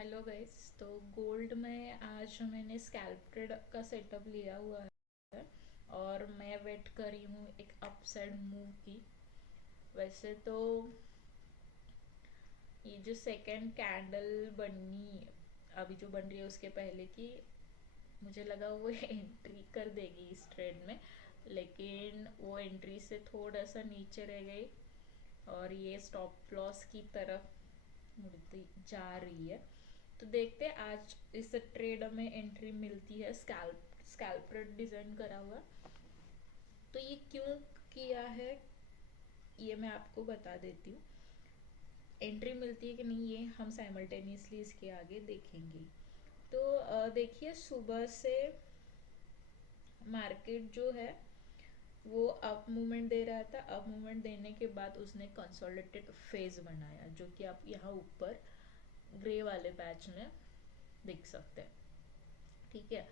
Hello guys. तो gold में आज मैंने स्कैल्प ट्रेड का सेटअप लिया हुआ है और मैं वेट कर रही हूँ एक अपसाइड मूव की। वैसे तो ये जो सेकंड कैंडल बनी, अभी जो बन रही है उसके पहले की, मुझे लगा वो एंट्री कर देगी इस ट्रेड में, लेकिन वो एंट्री से थोड़ा सा नीचे रह गई और ये स्टॉप लॉस की तरफ मुड़ती जा रही है। तो देखते हैं आज इस ट्रेड में एंट्री मिलती है। स्कैल्प डिजाइन करा हुआ, तो ये क्यों किया है ये मैं आपको बता देती हूँ। एंट्री मिलती है कि नहीं ये हम साइमल्टेनियसली इसके आगे देखेंगे। तो देखिए, सुबह से मार्केट जो है वो अप मूवमेंट दे रहा था। अप मूवमेंट देने के बाद उसने कंसोलिडेटेड फेज बनाया, जो कि आप यहाँ ऊपर ग्रे वाले पैच में देख सकते हैं। ठीक है,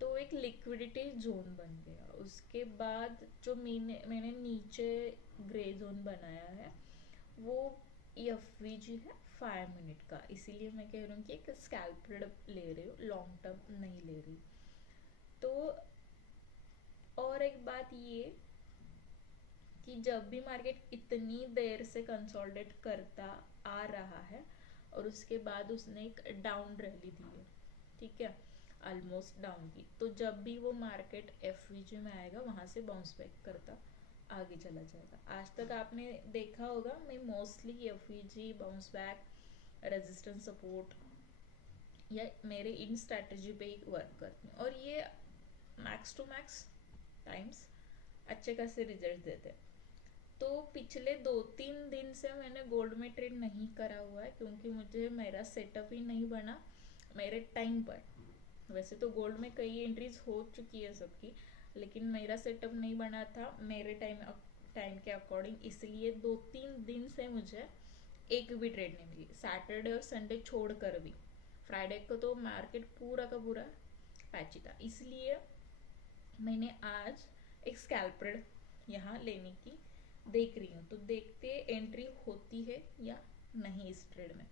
तो एक लिक्विडिटी जोन बन गया। उसके बाद जो मैंने नीचे ग्रे जोन बनाया है वो एफ वी जी है 5 मिनट का, इसीलिए मैं कह रही हूँ कि एक स्कैल्प ले रही हूँ, लॉन्ग टर्म नहीं ले रही। तो और एक बात ये कि जब भी मार्केट इतनी देर से कंसोलिडेट करता आ रहा है और उसके बाद उसने एक डाउन रैली दी है, ठीक है, ऑलमोस्ट डाउन की, तो जब भी वो मार्केट एफ में आएगा वहां से बाउंस बैक करता आगे चला जाएगा। आज तक आपने देखा होगा मैं mostly F bounce back, resistance, support या मेरे इन स्ट्रैटेजी पे ही वर्क करती हूँ, और ये मैक्स टू मैक्स टाइम्स अच्छे खासे रिजल्ट देते हैं। तो पिछले 2-3 दिन से मैंने गोल्ड में ट्रेड नहीं करा हुआ है, क्योंकि मुझे मेरा सेटअप ही नहीं बना मेरे टाइम पर। वैसे तो गोल्ड में कई एंट्रीज हो चुकी है सबकी, लेकिन मेरा सेटअप नहीं बना था मेरे टाइम के अकॉर्डिंग, इसलिए 2-3 दिन से मुझे एक भी ट्रेड नहीं मिली, सैटरडे और संडे छोड़ कर भी। फ्राइडे को तो मार्केट पूरा का पूरा पैची था, इसलिए मैंने आज एक स्कैल्प यहाँ लेने की देख रही हूँ। तो देखते एंट्री होती है या नहीं इस ट्रेड में।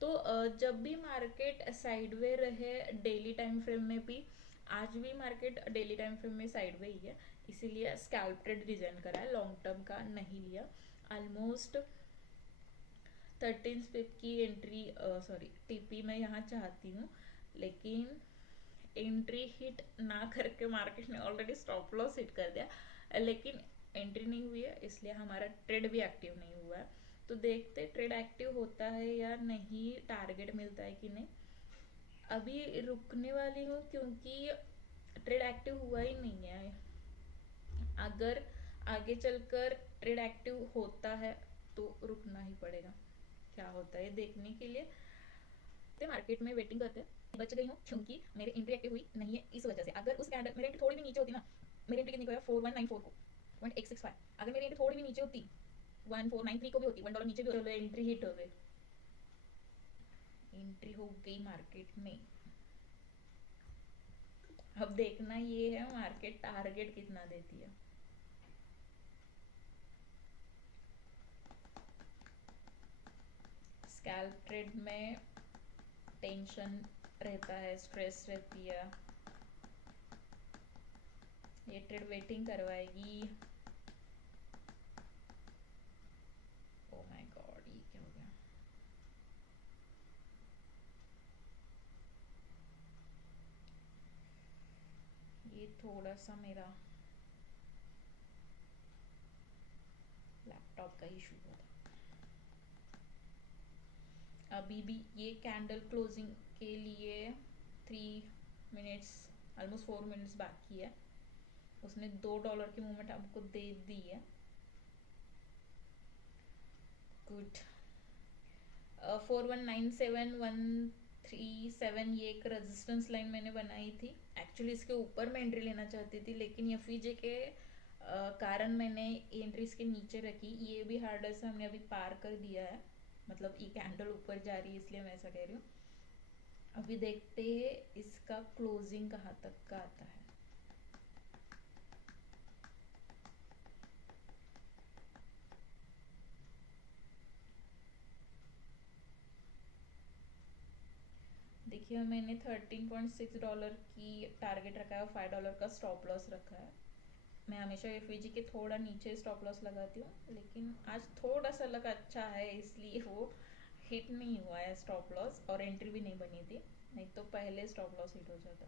तो जब भी मार्केट साइडवे रहे डेली टाइम फ्रेम में भी, आज भी मार्केट डेली टाइम फ्रेम में साइडवे ही है, इसीलिए स्कैल्प ट्रेड डिजाइन करा है, लॉन्ग टर्म का नहीं लिया। ऑलमोस्ट 13 पिप की एंट्री, सॉरी टीपी मैं यहाँ चाहती हूँ, लेकिन एंट्री हिट ना करके मार्केट ने ऑलरेडी स्टॉप लॉस हिट कर दिया, लेकिन एंट्री नहीं हुई है, इसलिए हमारा ट्रेड भी एक्टिव नहीं हुआ है। तो देखते ट्रेड एक्टिव होता है या नहीं, टारगेट मिलता है कि नहीं। अभी रुकने वाली हूँ क्योंकि ट्रेड एक्टिव हुआ ही नहीं है। अगर आगे चलकर ट्रेड एक्टिव होता है तो रुकना ही पड़ेगा, क्या होता है देखने के लिए। मार्केट में वेटिंग करते हैं, बच गई हूँ क्योंकि मेरी एंट्री एक्टिव हुई नहीं है इस वजह से। अगर उस कैंडल मेरी एंट्री थोड़ी भी नीचे होती ना, मेरी एंट्री कितनी को है 4194 को 0.865, अगर मेरी एंट्री थोड़ी भी नीचे होती 1493 को भी होती, $1 नीचे भी होती, चलो एंट्री हिट हो गई, एंट्री हो गई मार्केट में। अब देखना ये है मार्केट टारगेट कितना देती है। स्कैल्प ट्रेड में टेंशन रहता है, स्ट्रेस रहती है, ये ट्रेड वेटिंग करवाएगी। ओ माय गॉड, ये क्या हो गया। ये थोड़ा सा मेरा लैपटॉप का इशू हुआ था। अभी भी ये कैंडल क्लोजिंग के लिए 3 मिनट्स, ऑलमोस्ट 4 मिनट्स बाकी है। उसने $2 की मूवमेंट हमको दे दी है। गुड। 4197-137 ये एक रेजिस्टेंस लाइन मैंने बनाई थी। एक्चुअली इसके ऊपर मैं एंट्री लेना चाहती थी, लेकिन एफ के कारण मैंने एंट्रीज के नीचे रखी। ये भी हार्डर से हमने अभी पार कर दिया है, मतलब ये कैंडल ऊपर जा रही है इसलिए मैं ऐसा कह रही हूँ। अभी देखते हैं इसका क्लोजिंग कहाँ तक का आता है। देखिए मैंने $13.6 की टारगेट रखा है और $5 का स्टॉप लॉस रखा है। मैं हमेशा एफवीजी के थोड़ा नीचे स्टॉप लॉस लगाती हूँ, लेकिन आज थोड़ा सा लगा अच्छा है इसलिए वो हिट नहीं हुआ है स्टॉप लॉस, और एंट्री भी नहीं बनी थी, नहीं तो पहले स्टॉप लॉस हिट हो जाता।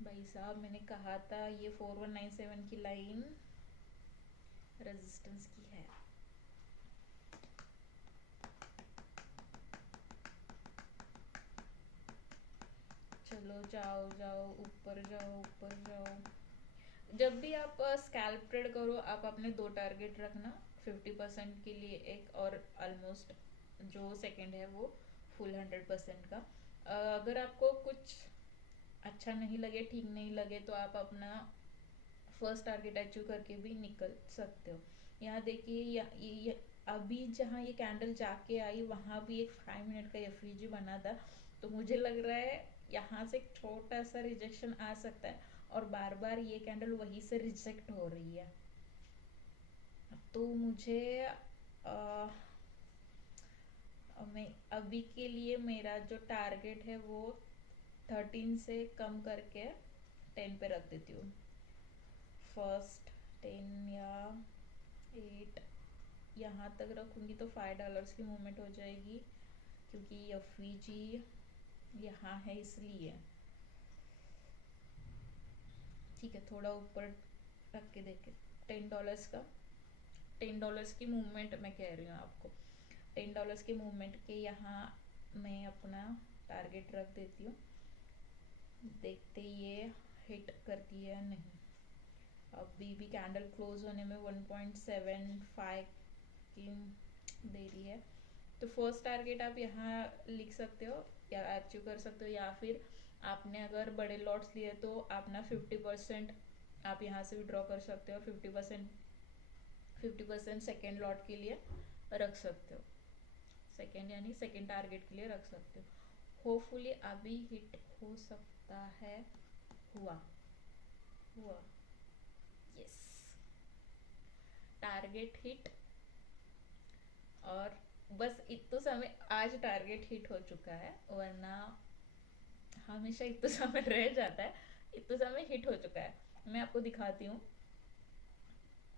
भाई साहब मैंने कहा था ये 4197 की लाइन रेजिस्टेंस की है। चलो जाओ जाओ ऊपर जाओ ऊपर जाओ। जब भी आप स्कैल्प ट्रेड करो आप अपने दो टारगेट रखना, 50% के लिए एक, और ऑलमोस्ट जो सेकंड है वो फुल 100% का। अगर आपको कुछ अच्छा नहीं लगे, ठीक नहीं लगे, तो आप अपना फर्स्ट टारगेट अचीव करके भी निकल सकते हो। यहाँ देखिए अभी जहाँ ये कैंडल जाके आई वहाँ भी एक 5 मिनट का एफवीजी बना था, तो मुझे लग रहा है यहाँ से एक छोटा सा रिजेक्शन आ सकता है, और बार बार ये कैंडल वहीं से रिजेक्ट हो रही है। तो मुझे मैं अभी के लिए मेरा जो टारगेट है वो 13 से कम करके 10 पे रख देती हूँ। फर्स्ट 10 या 8 यहाँ तक रखूँगी तो $5 की मूवमेंट हो जाएगी, क्योंकि एफवीजी यहाँ है इसलिए। ठीक है, थोड़ा ऊपर रख के देखे। $10 का, $10 की मूवमेंट मैं कह रही हूँ आपको, $10 के मूवमेंट के यहाँ मैं अपना टारगेट रख देती हूँ। देखते ये हिट करती है नहीं। अभी भी कैंडल क्लोज होने में 1.75 की देरी है, तो फर्स्ट टारगेट आप यहाँ लिख सकते हो या अचीव कर सकते हो, या फिर आपने अगर बड़े लॉट्स लिए तो आप ना 50% आप यहाँ से विड्रॉ कर सकते हो, 50% सेकेंड लॉट के लिए रख सकते हो, सेकेंड यानी सेकेंड टारगेट के लिए रख सकते हो। होपफुली अभी हिट हो सकता है। हुआ हुआ यस, टारगेट हिट। और बस इतना समय आज टारगेट हिट हो चुका है, वरना हमेशा इतना समय रह जाता है। इतना समय हिट हो चुका है, मैं आपको दिखाती हूँ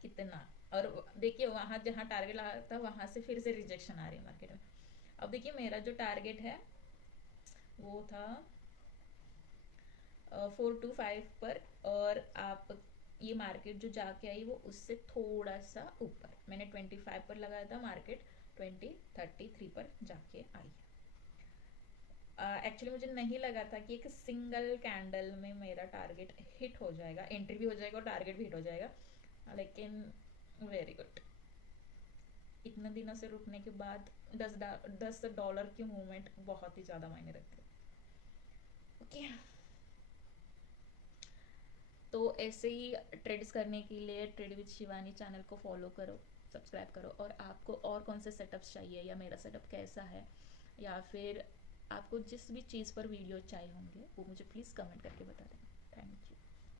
कितना। और देखिए वहां जहाँ टारगेट लगा था वहां से फिर से रिजेक्शन आ रही है मार्केट में। अब देखिए मेरा जो टारगेट है वो था 425 पर, और आप ये मार्केट जो जाके आई वो उससे थोड़ा सा ऊपर, मैंने 25 पर लगाया था, मार्केट 2033 पर जाके आई है। एक्चुअली मुझे नहीं लगा था कि एक सिंगल कैंडल में मेरा टारगेट हिट हो जाएगा, एंट्री भी हो जाएगा और टारगेट भी हिट हो जाएगा, लेकिन वेरी गुड। इतने दिनों से रुकने के बाद $10 की मूवमेंट बहुत ही ज़्यादा मायने रखती है। ओके, तो ऐसे ही ट्रेड्स करने के लिए ट्रेड विद शिवानी चैनल को फॉलो करो, सब्सक्राइब करो। और आपको और कौन से सेटअप्स चाहिए, या मेरा सेटअप कैसा है, या फिर आपको जिस भी चीज़ पर वीडियो चाहिए होंगे वो मुझे प्लीज़ कमेंट करके बता देना। Thank you.